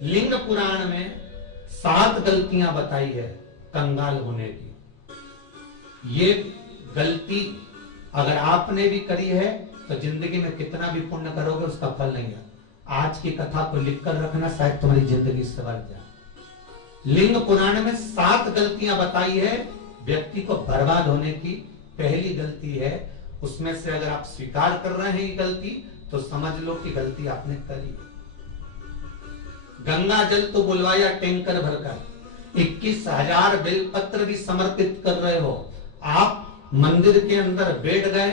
लिंग पुराण में 7 गलतियां बताई है कंगाल होने की। ये गलती अगर आपने भी करी है तो जिंदगी में कितना भी पुण्य करोगे उसका फल नहीं है। आज की कथा को लिखकर रखना, शायद तुम्हारी जिंदगी सवर जाए। लिंग पुराण में 7 गलतियां बताई है व्यक्ति को बर्बाद होने की। पहली गलती है, उसमें से अगर आप स्वीकार कर रहे हैं ये गलती तो समझ लो कि गलती आपने करी है। गंगा जल तो बुलवाया टैंकर भरकर, 21,000 बेलपत्र भी समर्पित कर रहे हो। आप मंदिर के अंदर बैठ गए,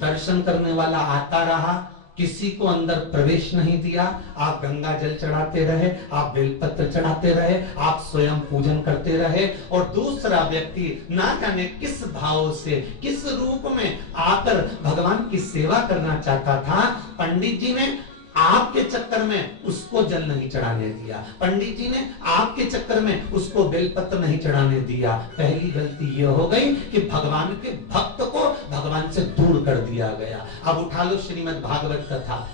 दर्शन करने वाला आता रहा, किसी को अंदर प्रवेश नहीं दिया। आप गंगा जल चढ़ाते रहे, आप बेलपत्र चढ़ाते रहे, आप स्वयं पूजन करते रहे, और दूसरा व्यक्ति ना जाने किस भाव से, किस रूप में आकर भगवान की सेवा करना चाहता था। पंडित जी ने आपके चक्कर में उसको जल नहीं चढ़ाने दिया, पंडित जी ने आपके चक्कर में उसको बेलपत्र नहीं चढ़ाने दिया। पहली गलती यह हो गई कि भगवान के भक्त को भगवान से दूर कर दिया गया। अब उठा लो श्रीमद् भागवत कथा।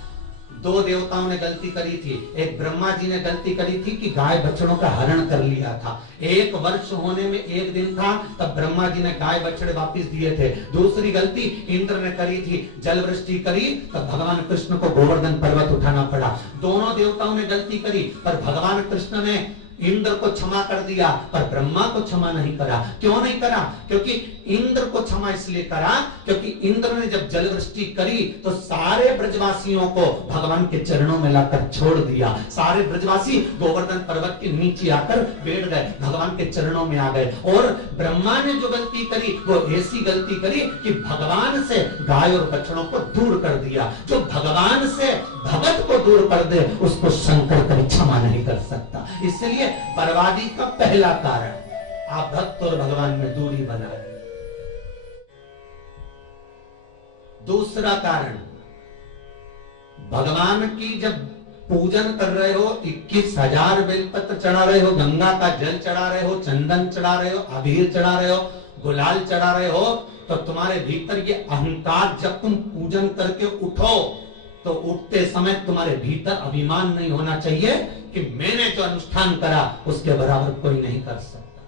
2 देवताओं ने गलती करी थी। एक ब्रह्मा जी ने गलती करी थी कि गाय बछड़ों का हरण कर लिया था। 1 वर्ष होने में 1 दिन था, तब ब्रह्मा जी ने गाय बछड़े वापस दिए थे। दूसरी गलती इंद्र ने करी थी, जल वृष्टि करी, तब भगवान कृष्ण को गोवर्धन पर्वत उठाना पड़ा। दोनों देवताओं ने गलती करी, पर भगवान कृष्ण ने इंद्र को क्षमा कर दिया, पर ब्रह्मा को क्षमा नहीं करा। क्यों नहीं करा? क्योंकि इंद्र को क्षमा इसलिए करा क्योंकि इंद्र ने जब जल वृष्टि करी तो सारे ब्रजवासियों को भगवान के चरणों में लाकर छोड़ दिया। सारे ब्रजवासी गोवर्धन पर्वत के नीचे आकर बैठ गए, भगवान के चरणों में आ गए। और ब्रह्मा ने जो गलती करी वो ऐसी गलती करी कि भगवान से गाय और बछड़ों को दूर कर दिया। जो भगवान से भगत को दूर कर दे उसको शंकर कभी क्षमा नहीं कर सकता। इसलिए बर्बादी का पहला कारण आप भक्त और भगवान में दूरी बना ली। दूसरा कारण, भगवान की जब पूजन कर रहे हो, 21,000 बेलपत्र चढ़ा रहे हो, गंगा का जल चढ़ा रहे हो, चंदन चढ़ा रहे हो, अबीर चढ़ा रहे हो, गुलाल चढ़ा रहे हो, तो तुम्हारे भीतर ये अहंकार, जब तुम पूजन करके उठो तो उठते समय तुम्हारे भीतर अभिमान नहीं होना चाहिए कि मैंने जो अनुष्ठान करा उसके बराबर कोई नहीं कर सकता।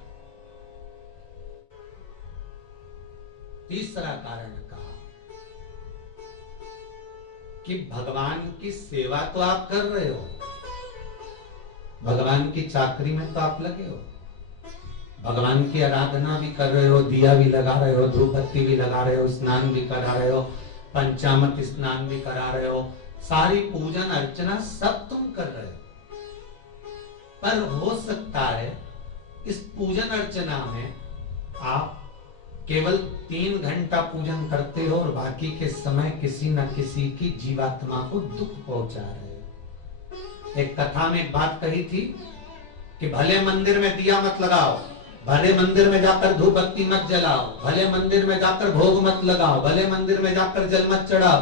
तीसरा कारण कहा कि भगवान की सेवा तो आप कर रहे हो, भगवान की चाकरी में तो आप लगे हो, भगवान की आराधना भी कर रहे हो, दिया भी लगा रहे हो, धूप बत्ती भी लगा रहे हो, स्नान भी करा रहे हो, पंचामृत स्नान भी करा रहे हो, सारी पूजन अर्चना सब तुम कर रहे हो। पर हो सकता है इस पूजन अर्चना में आप केवल 3 घंटा पूजन करते हो और बाकी के समय किसी न किसी की जीवात्मा को दुख पहुंचा रहे हो। एक कथा में एक बात कही थी कि भले मंदिर में दिया मत लगाओ, भले मंदिर में जाकर धूप बत्ती मत जलाओ, भले मंदिर में जाकर भोग मत लगाओ, भले मंदिर में जाकर जल मत चढ़ाओ,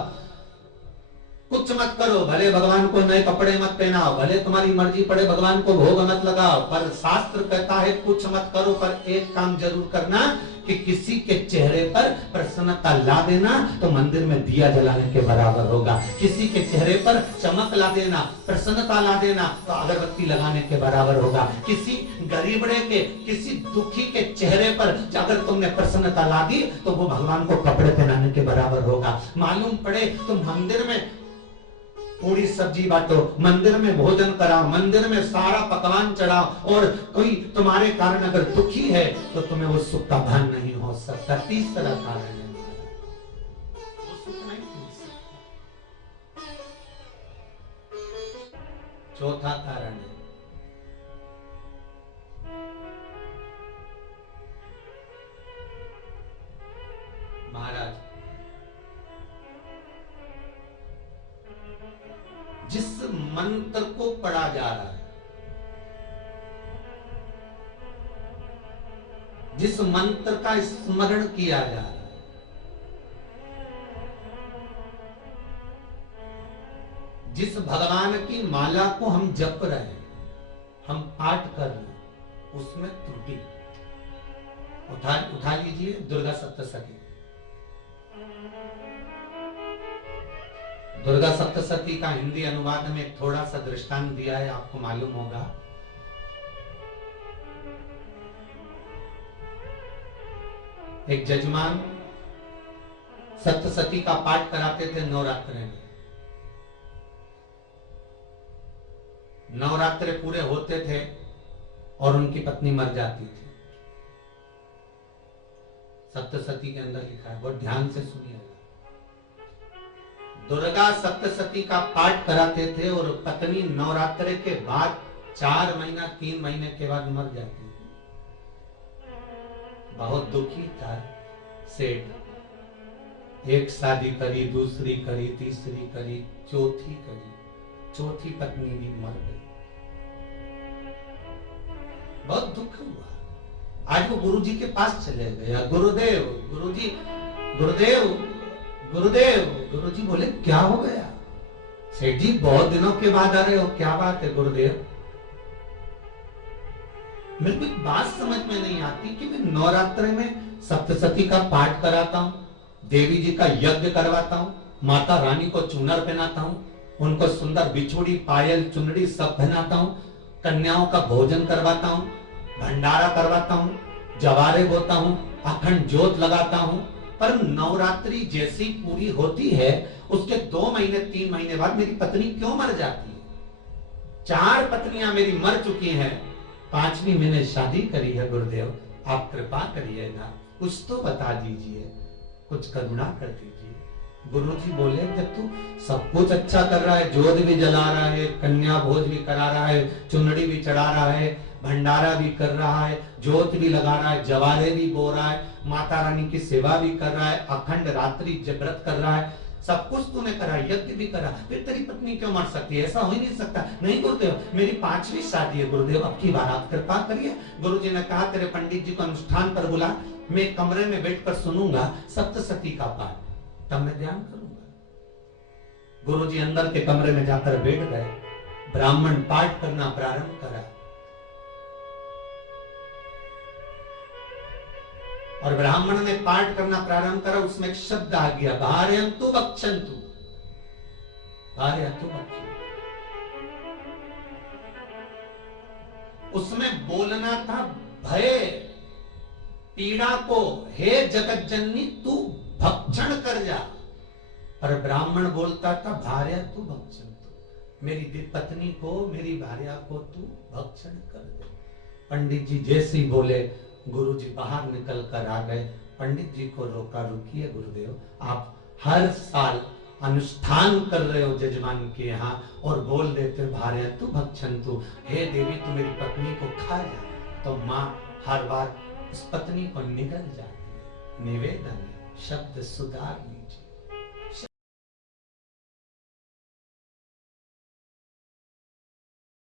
कुछ मत करो, भले भगवान को नए कपड़े मत पहनाओ, भले तुम्हारी मर्जी पड़े भगवान को भोग मत लगाओ, पर शास्त्र कहता है कुछ मत करो, पर एक काम जरूर करना कि किसी के चेहरे पर प्रसन्नता ला देना तो मंदिर में दिया जलाने के बराबर होगा। किसी के चेहरे पर चमक ला देना, प्रसन्नता ला देना तो अगरबत्ती लगाने के बराबर होगा। किसी गरीबड़े के, किसी दुखी के चेहरे पर अगर तुमने प्रसन्नता ला दी तो वो भगवान को कपड़े पहनाने के बराबर होगा। मालूम पड़े तुम मंदिर में पूरी सब्जी बांटो, मंदिर में भोजन कराओ, मंदिर में सारा पकवान चढ़ाओ, और कोई तुम्हारे कारण अगर दुखी है तो तुम्हें वो सुख का भान नहीं हो सकता। तीसरा कारण है वो सुख नहीं मिल सकता। चौथा कारण है महाराज, जिस मंत्र को पढ़ा जा रहा है, जिस मंत्र का स्मरण किया जा रहा है, जिस भगवान की माला को हम जप रहे हैं, हम पाठ कर रहे हैं, उसमें त्रुटि। उठा लीजिए दुर्गा सप्तशती। दुर्गा सप्तशती का हिंदी अनुवाद में एक थोड़ा सा दृष्टांत दिया है, आपको मालूम होगा। एक जजमान सप्तशती का पाठ कराते थे नवरात्रे में। नवरात्रे पूरे होते थे और उनकी पत्नी मर जाती थी। सप्तशती के अंदर लिखा है, बहुत ध्यान से सुनिएगा। दुर्गा सप्तशती का पाठ कराते थे और पत्नी नवरात्रे के बाद 4 महीना 3 महीने के बाद मर जाती थी। बहुत दुखी था सेठ। एक शादी करी, दूसरी करी, तीसरी करी, चौथी करी, चौथी पत्नी भी मर गई। बहुत दुख हुआ। आज वो गुरुजी के पास चले गया, गुरुदेव, गुरुजी, गुरुदेव, गुरुदेव। गुरुजी बोले क्या हो गया? सेठ जी बहुत दिनों के बाद आ रहे हो, क्या बात है गुरुदेव? मेरे को एक बात समझ में नहीं आती कि मैं नवरात्रि में सप्तशती का पाठ कराता हूँ, देवी जी का यज्ञ करवाता हूँ, माता रानी को चूनर पहनाता हूँ, उनको सुंदर बिछुड़ी, पायल, चुनरी सब पहनाता हूँ, कन्याओं का भोजन करवाता हूँ, भंडारा करवाता हूँ, जवारे बोता हूँ, अखंड ज्योत लगाता हूँ, पर नवरात्रि जैसी पूरी होती है उसके 2 महीने 3 महीने बाद मेरी पत्नी क्यों मर जाती है? 4 पत्नियां मेरी मर चुकी हैं, 5वीं मैंने शादी करी है। गुरुदेव आप कृपा करिएगा, कुछ तो बता दीजिए, कुछ करुणा कर दीजिए। गुरुजी बोले जब तू सब कुछ अच्छा कर रहा है, ज्योत भी जला रहा है, कन्या भोज भी करा रहा है, चुनड़ी भी चढ़ा रहा है, भंडारा भी कर रहा है, ज्योत भी लगा रहा है, जवारे भी बो रहा है, माता रानी की सेवा भी कर रहा है, अखंड रात्रि व्रत कर रहा है, सब कुछ तूने करा, यज्ञ भी करा, फिर तेरी पत्नी क्यों मर सकती है? ऐसा हो ही नहीं सकता। नहीं गुरुदेव, मेरी 5वीं शादी है गुरुदेव, अब की बार आप कृपा करिए। गुरुजी ने कहा तेरे पंडित जी को अनुष्ठान पर बुला, मैं कमरे में बैठकर सुनूंगा सप्तशती का पाठ, तब मैं ध्यान करूंगा। गुरुजी अंदर के कमरे में जाकर बैठ गए, ब्राह्मण पाठ करना प्रारंभ करा और ब्राह्मण ने पाठ करना प्रारंभ करा। उसमें एक शब्द आ गया, भार्यन्तु भक्षन्तु, भार्यन्तु भक्षन्तु। उसमें बोलना था भय पीड़ा को, हे जगत जननी तू भक्षण कर जा, और ब्राह्मण बोलता था भार्यन्तु भक्षन्तु, मेरी पत्नी को, मेरी भार्या को तू भक्षण कर दे। पंडित जी जैसे ही बोले, गुरुजी बाहर निकल कर आ गए। पंडित जी को रोका, रुकिए गुरुदेव, आप हर साल अनुष्ठान कर रहे हो जजमान के यहाँ और बोल देते भार्यन्तु भक्षन्तु, हे देवी तू मेरी पत्नी को खा जा, तो माँ हर बार उस पत्नी को निगल जाती है। निवेदन शब्द सुधार लीजिए।